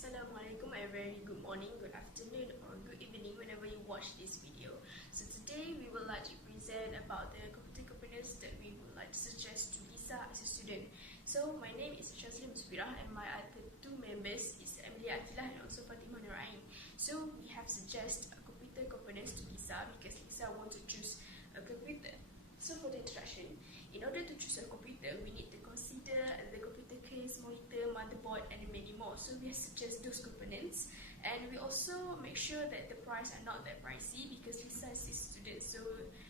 Assalamualaikum, a very good morning, good afternoon or good evening whenever you watch this video. So today we would like to present about the computer components that we would like to suggest to Lisa as a student. So my name is Shazlin Musfirah and my other two members is Emily Akilah and also Fatimah Nurain. So we have suggested computer components to Lisa because Lisa wants to choose a computer. So for the introduction, in order to choose a computer, we need to consider the computer case, monitor, motherboard and many more. So we suggest those components, and we also make sure that the price are not that pricey because Lisa is a student, so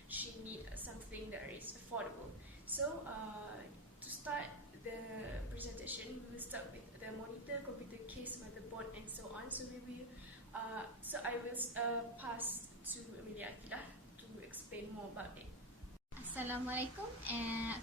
she needs something that is affordable. So to start the presentation, we will start with the monitor, computer case, motherboard and so on. So I will pass to Amelia Akilah to explain more about it. Assalamualaikum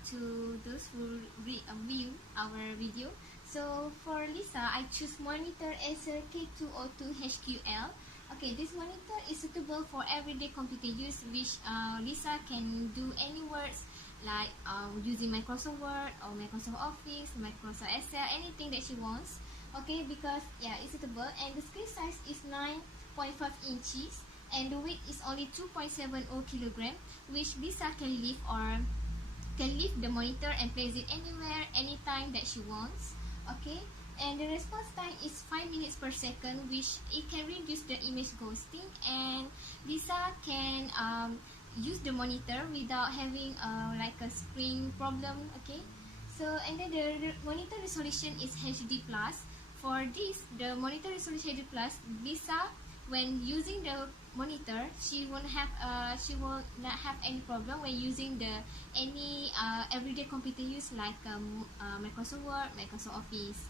to those who view our video. So for Lisa, I choose monitor Acer K202HQL. Okay, this monitor is suitable for everyday computer use, which Lisa can do any works like using Microsoft Word or Microsoft Office, Microsoft Excel, anything that she wants. Okay, because it's suitable, and the screen size is 9.5 inches. And the weight is only 2.70 kg, which Lisa can lift the monitor and place it anywhere, anytime that she wants. Okay, and the response time is 5 minutes per second, which it can reduce the image ghosting, and Lisa can use the monitor without having like a screen problem. Okay, so and then the monitor resolution is HD+. For this, the monitor resolution HD+, Lisa, when using the monitor, she will not have any problem when using any everyday computer use like Microsoft Word, Microsoft Office.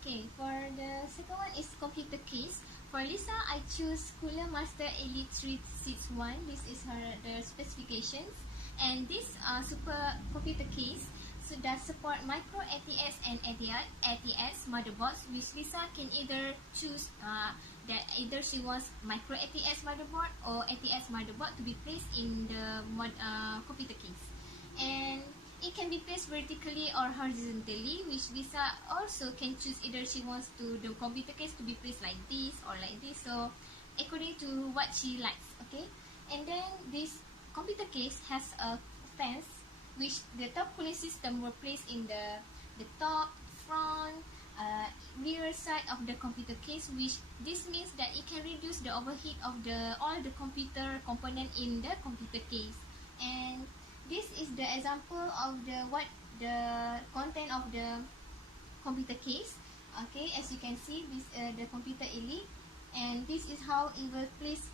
Okay, for the second one is computer case. For Lisa, I choose Cooler Master Elite 361. This is the specifications, and this super computer case does support micro ATX and ATX motherboards, which Lisa can either choose that either she wants micro ATX motherboard or ATX motherboard to be placed in the computer case, and it can be placed vertically or horizontally, which Lisa also can choose either she wants the computer case to be placed like this or like this, so according to what she likes. Okay, and then this computer case has a fans, which the top cooling system were placed in the top, front, rear side of the computer case, which this means that it can reduce the overheat of all the computer component in the computer case. And this is the example of the content of the computer case. Okay, as you can see, this the computer Elite, and this is how it will place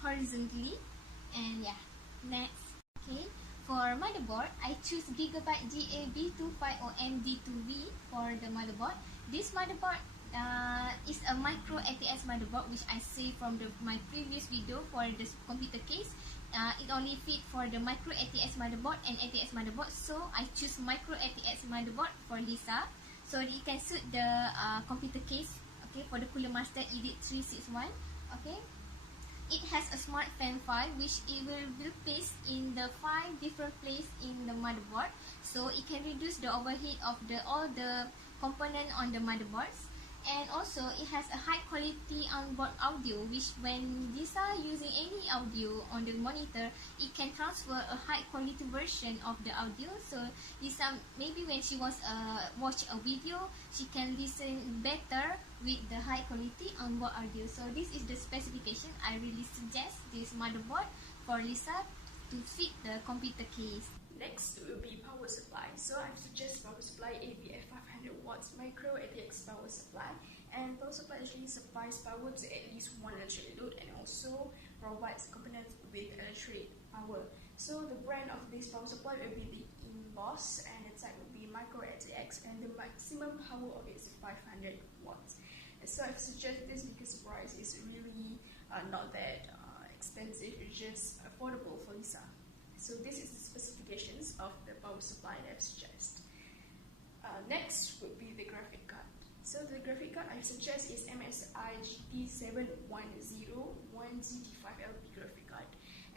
horizontally. And next. Okay, for motherboard, I choose Gigabyte GA-B250MD2V for the motherboard. This motherboard is a micro ATX motherboard, which I say from my previous video for the computer case. It only fit for the micro ATX motherboard and ATX motherboard, so I choose micro ATX motherboard for Lisa, so it can suit the computer case. Okay, for the Cooler Master Elite 361. Okay, it has a smart fan file, which it will be placed in the 5 different places in the motherboard, so it can reduce the overheat of all the component on the motherboards. And also it has a high quality onboard audio, which when Lisa using any audio on the monitor, it can transfer a high quality version of the audio, so Lisa maybe when she wants watch a video, she can listen better with the high quality onboard audio. So this is the specification. I really suggest this motherboard for Lisa to fit the computer case. Next will be power supply. So I suggest power supply AVF 500 watts micro ATX power supply, and power supply actually supplies power to at least one electric load and also provides components with electric power. So the brand of this power supply will be the InBoss, and the type will be micro ATX, and the maximum power of it is 500 watts. And so I suggest this because the price is really not that expensive, it's just affordable for Lisa. So this is the specifications of the power supply that I suggest. Next would be the graphic card. So the graphic card I suggest is MSI GT710-1GT5LP graphic card.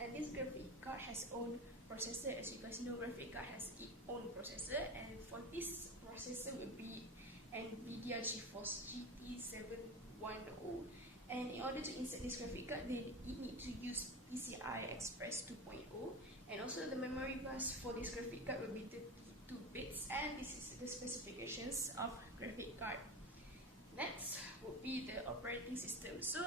And this graphic card has its own processor. As you guys know, graphic card has its own processor, and for this processor will be NVIDIA GeForce GT 710. And in order to insert this graphic card, they need to use PCI Express 2.0, and also the memory bus for this graphic card will be 32 bits, and this is the specifications of graphic card. Next would be the operating system. So we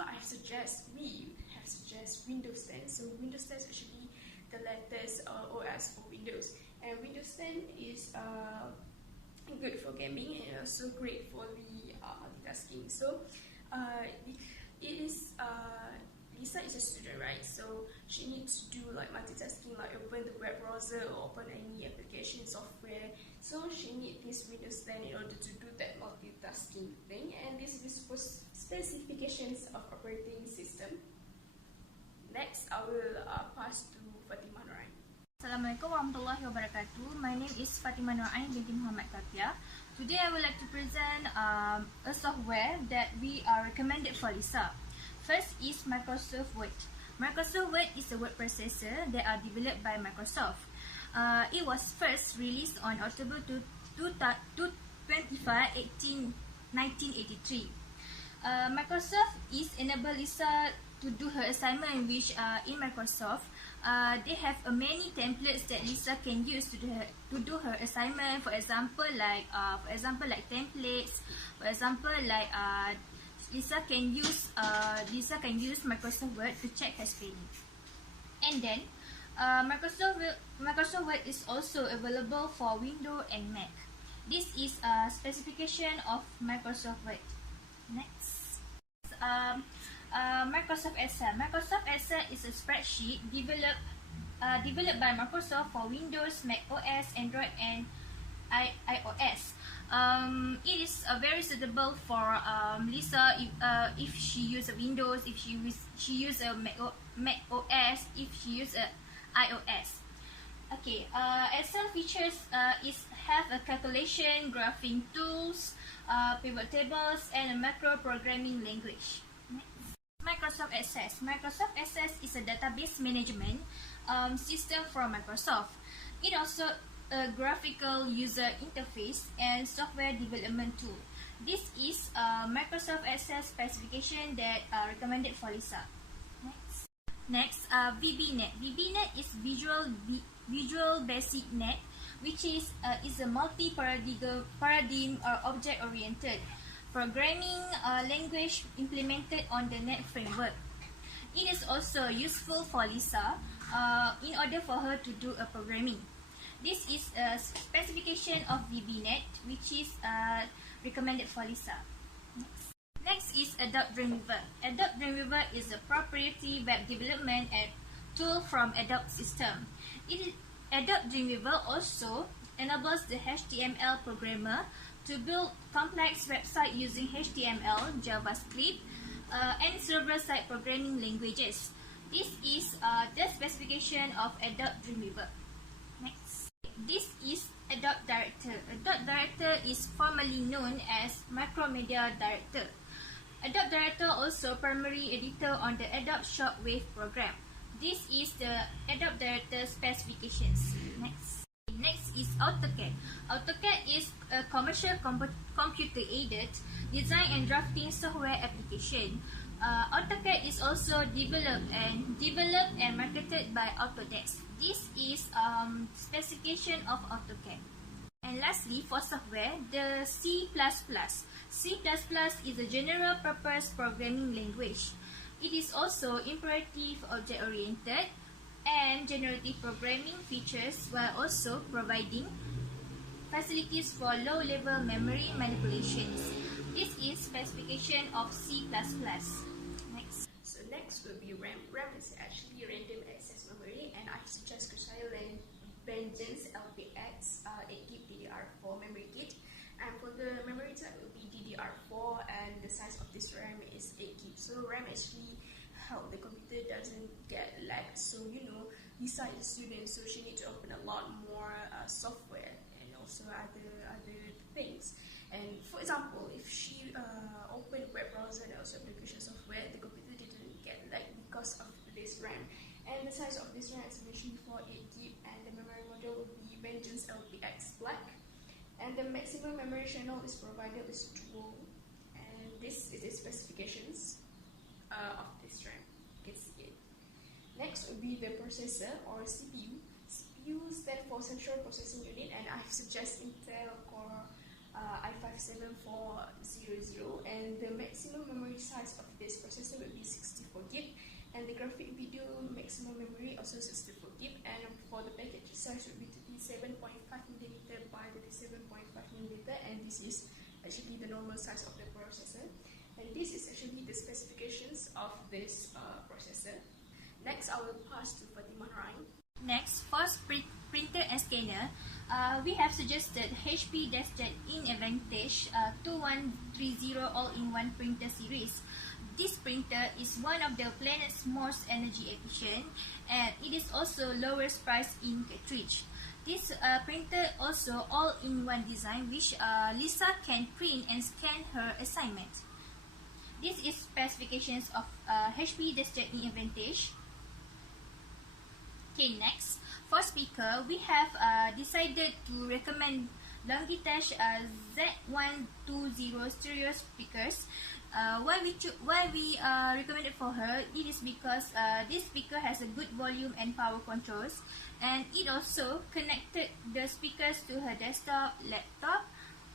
have suggest Windows 10. So Windows 10 is actually the latest OS for Windows, and Windows 10 is good for gaming and also great for the multitasking. So Lisa is a student, right? So she needs to do like multitasking, like open the web browser or open any application software. So she needs this Windows 10 in order to do that multitasking thing. And this is the specifications of operating system. Next, I will pass to Fatimah Nur Ain. Assalamualaikum warahmatullahi wabarakatuh. My name is Fatimah Nur Ain binti Muhammad Kafia. Today I would like to present a software that we are recommended for Lisa. First is Microsoft Word. Microsoft Word is a word processor that are developed by Microsoft. It was first released on October 25, 1983. Microsoft is enable Lisa to do her assignment, which in Microsoft they have many templates that Lisa can use to do her assignment. For example, like templates. For example, like Lisa can use Microsoft Word to check her spelling. And then Microsoft Word is also available for Windows and Mac. This is a specification of Microsoft Word. Next, Microsoft Excel. Microsoft Excel is a spreadsheet developed by Microsoft for Windows, Mac OS, Android, and iOS. It is very suitable for Lisa if she uses Windows, if she uses Mac OS, if she uses iOS. Okay, Excel features have a calculation, graphing tools, pivot tables, and a macro programming language. Microsoft Access. Microsoft Access is a database management system from Microsoft. It also a graphical user interface and software development tool. This is a Microsoft Access specification that recommended for Lisa. Next, VBNet. VBNet is Visual Basic Net, which is a multi-paradigm or object-oriented programming language implemented on the net framework. It is also useful for Lisa in order for her to do a programming. This is a specification of VBNet, which is recommended for Lisa. Next is Adobe Dreamweaver. Adobe Dreamweaver is a proprietary web development tool from Adobe system. Adobe Dreamweaver also enables the HTML programmer to build complex websites using HTML, JavaScript, and server-side programming languages. This is the specification of Adobe Dreamweaver. Next, this is Adobe Director. Adobe Director is formerly known as Macromedia Director. Adobe Director also primary editor on the Adobe Shockwave program. This is the Adobe Director specifications. Next is AutoCAD. AutoCAD is a commercial computer-aided design and drafting software application. AutoCAD is also developed and marketed by Autodesk. This is specification of AutoCAD. And lastly, for software, the C++. C++ is a general-purpose programming language. It is also imperative object-oriented and generative programming features, while also providing facilities for low-level memory manipulations. This is specification of C++. Next. So next will be RAM. RAM is actually random access memory, and I suggest Crusader Vengeance LPX 8GB DDR4 memory kit. And for the memory type will be DDR4, and the size of this RAM is 8GB. So RAM actually help the computer doesn't get lagged. So Lisa is a student, so she needs to open a lot more software and also other things. And for example, if she opened web browser and also application software, the computer didn't get lagged because of this RAM. And the size of this RAM, as mentioned before, 8GB, and the memory model will be Vengeance LPX Black. And the maximum memory channel is provided is 12, and this is the specifications of this RAM. You can see it. Next would be the processor or CPU. CPU stands for Central Processing Unit, and I suggest Intel Core i5-7400, and the maximum memory size of this processor will be 64 GB, and the graphic video maximum memory also 64 GB, and for the package size will be 37.5mm by 37.5mm, and this is actually the normal size of the processor, and this is actually the specifications of this processor. Next, I will pass to Fatima Ryan. Next, for printer and scanner, we have suggested HP DeskJet InAdvantage 2130 all-in-one printer series. This printer is one of the planet's most energy efficient, and it is also lowest price in cartridge. This printer also all-in-one design, which Lisa can print and scan her assignment. This is specifications of HP DeskJet InAdvantage. Okay, next, for speaker, we have decided to recommend Logitech Z120 stereo speakers. Why we recommended for her? It is because this speaker has a good volume and power controls, and it also connected the speakers to her desktop, laptop,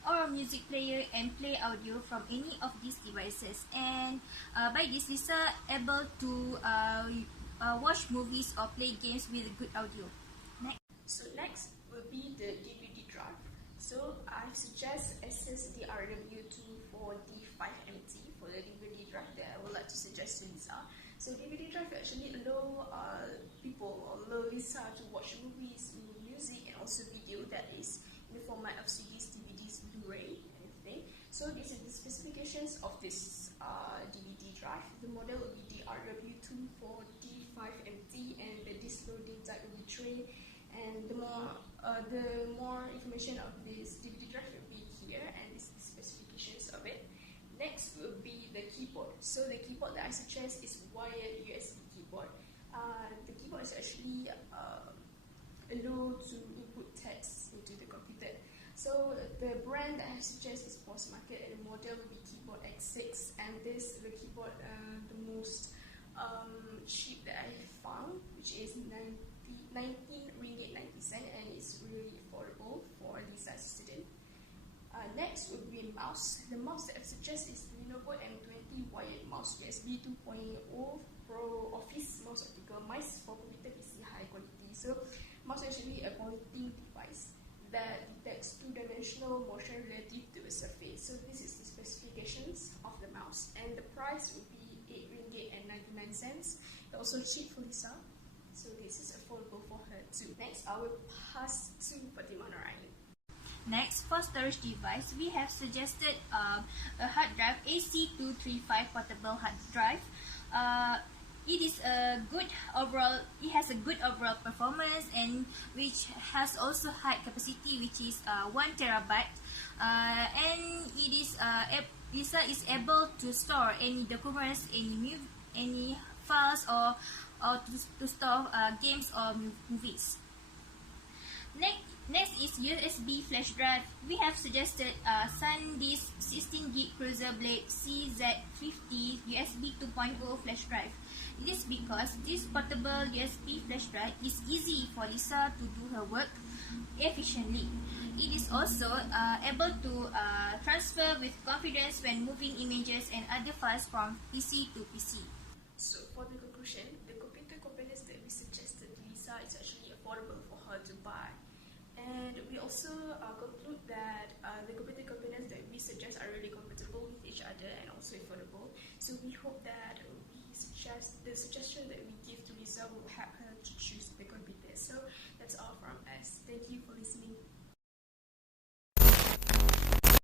or music player and play audio from any of these devices. And by this, Lisa able to watch movies or play games with good audio. So next will be the DVD drive. So I suggest SSD RW240-5MT for the DVD drive that I would like to suggest to Lisa. So DVD drive actually allow people or allow Lisa to watch movies, music, and also video that is in the format of CDs, DVDs, Blu-ray, and everything. So this is the specifications of this DVD drive. The model will be the RW240-5MT, and the disk loading type will be tray. And the more information of this DVD drive will be here, and this is the specifications of it. Next will be the keyboard. So the keyboard that I suggest is wired USB keyboard. The keyboard is actually allow to input text into the computer. So the brand that I suggest is Postmarket, and the model will be Keyboard X6, and this is the keyboard the most cheap that I found, which is 19 ringgit 90 cents, and it's really affordable for Lisa's student. Next would be mouse. The mouse that I suggest is Lenovo M20 wired mouse, USB 2.0 Pro Office mouse optical mice for computer PC high quality. So mouse is actually a pointing device that detects two-dimensional motion relative to a surface. So this is the specifications of the mouse, and the price would be 8 ringgit and 99 cents. It's also cheap for Lisa, so this is affordable for her too. Next, I will pass to Fatima Narayan. Next, for storage device, we have suggested a hard drive, AC235 portable hard drive. It is a good overall. It has a good overall performance, and which has also high capacity, which is 1 terabyte. And it is Lisa is able to store any documents, any files, or to store games or movies. Next is USB flash drive. We have suggested SanDisk 16GB Cruiser Blade CZ50 USB 2.0 flash drive. It is because this portable USB flash drive is easy for Lisa to do her work efficiently. It is also able to transfer with confidence when moving images and other files from PC to PC. So for the conclusion, the computer components that we suggested to Lisa is actually affordable for her to buy. And we also conclude that the computer components that we suggest are really compatible with each other and also affordable. So we hope that the suggestion that we give to Lisa will help her to choose the computer. So that's all from us. Thank you for listening.